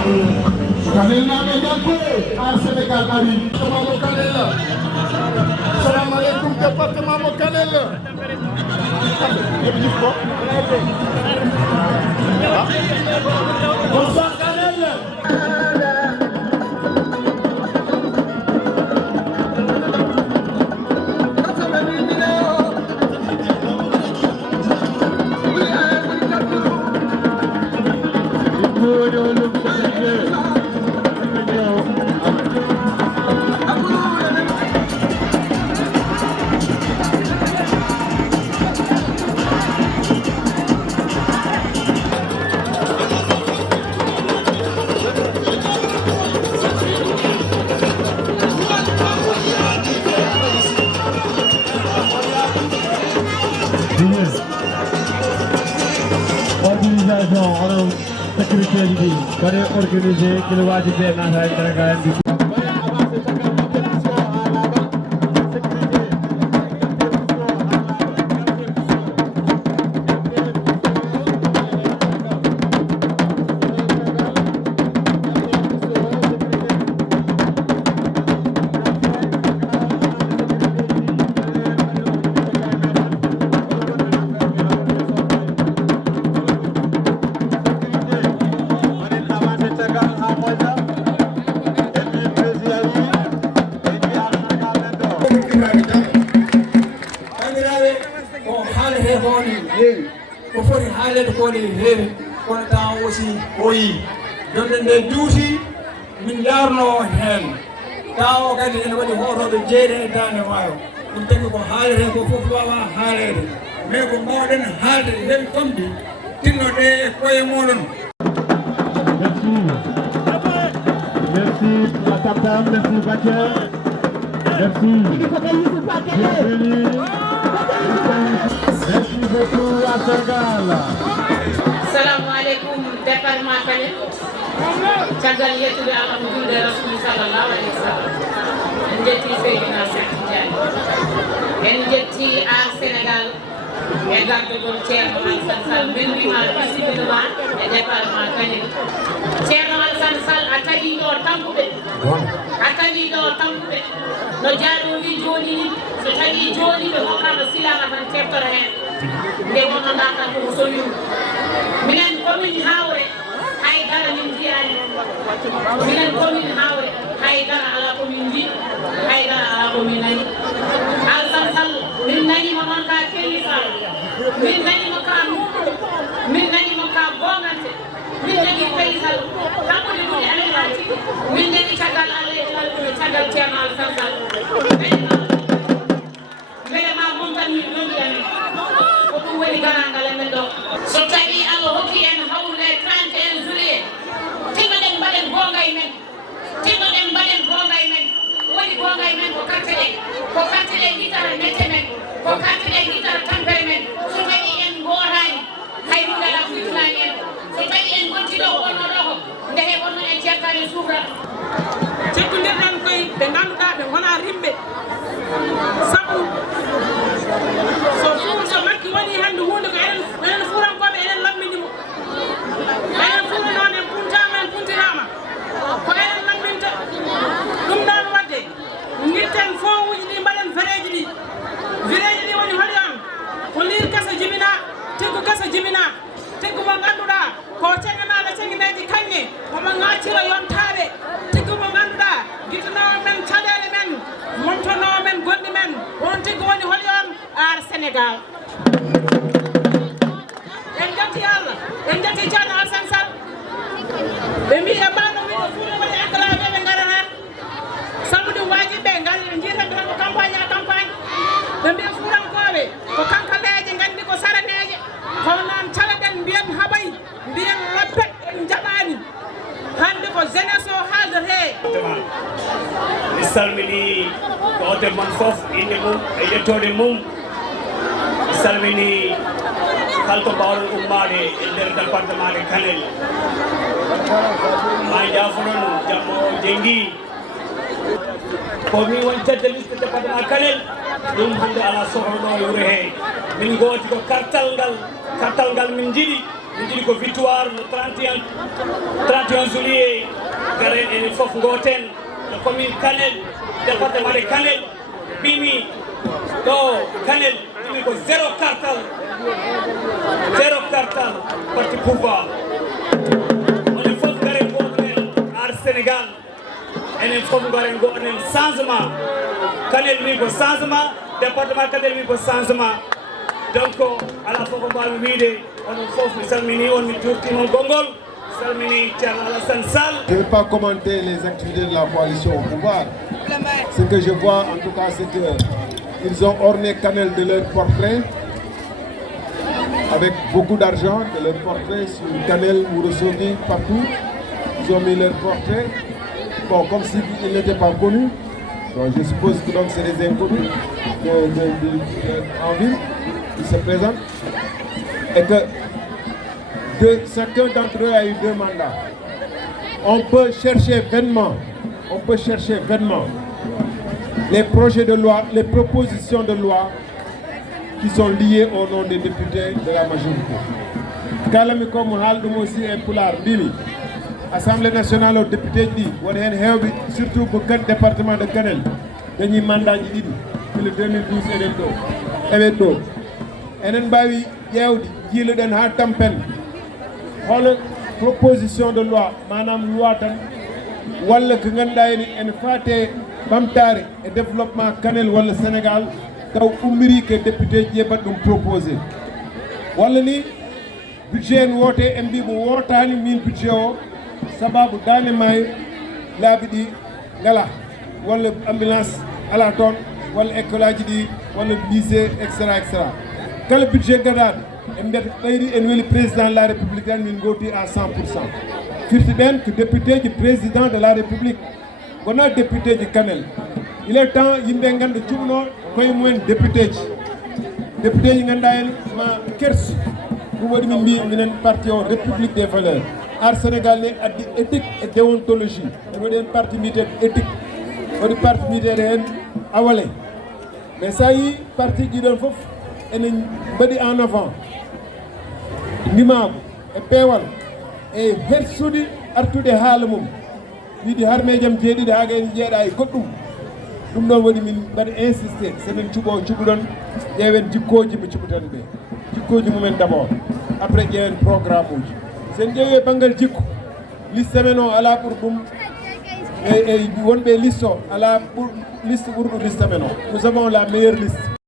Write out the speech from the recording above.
Kanel naame jàppe à Sénégal ari département Kanel la salaamaaleykum département mo Kanel la yëpp gis ko bonsoir Kanel la organisation onon sécurité ji kare organisé kilo waji be na hay daga andi ko foti haalede ko ne heewi kono taw aussi o yi jonde nde duusi min jarno hen taw kadi ene waɗi hotoɓe jeeyde e dande maayo ɗum tagi ko haalete ko fof wawa haalede mais ko mbawɗen haalde heewi famdi tinnoɗe e koye moɗon. Merci à Tam, merci Batia, merci. Merci beaucoup à Senegal. Assalamu alaikum département Kanel. Caggal yettude Allah julde Rasul sallallahu alaihi wasallam. En jetti Seydina Cheikh Tidiane. En jetti a Senegal. E gardugol Thierno Alassane Sall bendima bisimilla e département Kanel. Thierno Alassane Sall a tagi ɗo tampuɓe. A tagi ɗo tampuɓe. No jaaɗo wi joni ni so tagi joni ɓe hokkama silama tan teftora hen. Nde wonno nata ko so yu minen commune Hawre haydara min jiyani minen commune Hawre haydara ala komin ji haydara ala komin nani Alassane Sall min nanimo noon ka kellifa min nanimo ka muɗum min nanimo ka bongante min nani pellital kanko de ɗuɗi alena tigi min nani caggal Allah e lalɗume caggal Thierno Alassane Sall mbele ma montanmi ɗomɗi amen ko ɗum woni garangal amen ɗo so tawi Allah hokki en hawle 31 juillet timmoɗen mbaɗen gonga e men timmoɗen mbaɗen gonga e men woni gonga e men ko carte ɗe guitara mette men ko carte ɗe guitara tampere men so tawi en gootani hay hunde ala fitnani en so tawi en gontiɗo ko wonno ɗo ko ndehe wonno en cettani sufra cikkodirɗen koye ɓe ganduɗa ɓe gona rimɓe sabu so makki woni hande hunde ko enen furankoɓe enen lammindimo enen furano men puntama en puntinama ko enen lamminta ɗum ɗon wadde guitten fonds uji ɗi mbaɗen véréji ɗi woni holyon ko lir kasa jibina tiggu kasa jibina tiggu mo ganduɗa ko ceganaɗo cegineji kanŋe omo gaccira yontaɓe tiggu mo ganduɗa guitanowo men caɗele men montonowo men gonɗi men on tiggu woni holyon ar Sénégal. En jetti Allah en jetti Thierno Alassane Sall ɓe mbi e mbano wiɗo fuuɗo waɗi enclavé ɓe gara hen sabu ɗum wajiɓe gari jiitanɓe tan ko campagne ɓe mbi fuurankoɓe ko kankaleje gandi ko saraneje kono noon calaɗen mbiyen haɓay mbiyen loppe en jaɓani hande ko jeunesse o haaldete mi salmini ko hotel mon fof inde mum e yettode mum mi salmini kalko mbawɗon ummade e nder département de Kanel ma jafonon jammo jenggi ko min woni tedde liste département Kanel ɗum hande ala sohloɗo e wuuro he min gooti ko kartal ngal min jiiɗi min jiɗi ko victoire le 31 juillet garen enen fof goten no commune Kanel département de Kanel mbimi ɗo Kanel ɗumi ko zéro cartal parti pouvoir onen fof garen goɗoen ar Sénégal enen fof garen goɗoen changement Kanel wi ko changement département Kanel wi ko changement donc ala fof ko mbawi wiide onon fof mi salmini on mi jurtima gongol salmini Thierno Alassane Sall. Je ne vais pas commenter les activités de la coalition au pouvoir. Ce que je vois en tout cas, c'est qu'ils ont orné Kanel de leur portrait avec beaucoup d'argent, de leur portrait sur Kanel ou Ressorti partout. Ils ont mis leur portrait, bon, comme s'ils n'étaient pas connus. Donc, je suppose que c'est des inconnus en ville qui se présentent. Et que chacun d'entre eux a eu 2 mandats. On peut chercher vainement les projets de loi, les propositions de loi qui sont liées au nom des députés de la majorité. Kalami comme Haldum aussi et Poular Bili. Assemblée nationale aux députés dit, surtout pour le département de Kanel, dernier mandat dit, le 2012 et le dos. Et nous avons dit, den ha tampen. Wala proposition de loi, madame loi tan, wala que ngandayni en faté bamtare et développement Kanel wala Sénégal, taw umiri que député djebat dum proposé. Wala ni budget woté mbi bu wotani min budget o sababu dane may labidi ngala wala ambulance ala ton wala école di wala lycée etc. Quel budget gadad en le président de la République a à 100%. Firti ben que député du président de la République, on a député du Kanel. Il est temps yimbengan de Tchouno, koy moins député. Député Yandayen, ma kers, vous voyez une parti en République des valeurs. Ar Sénégalais a dit éthique et déontologie. Vous voyez une parti militaire éthique, une parti militaire awale. Mais ça y est, parti qui donne fof, et en avant. Nimab e pewal e hersude artude haala mum wiide harme jam jeeɗiɗi ha gayni jeeɗa e goɗɗum ɗum ɗon waɗi min mbaɗa insisté somin cuɓɗon ƴeewen jikkoji mo cuɓatan ɓe jikkoji mumen d' abord après ƴeewen programme uji sen ƴeewi banggal jikku liste men o ala ɓuur ɗum e wonɓe liste o ala liste ɓurɗo liste men o nous avons la meilleure liste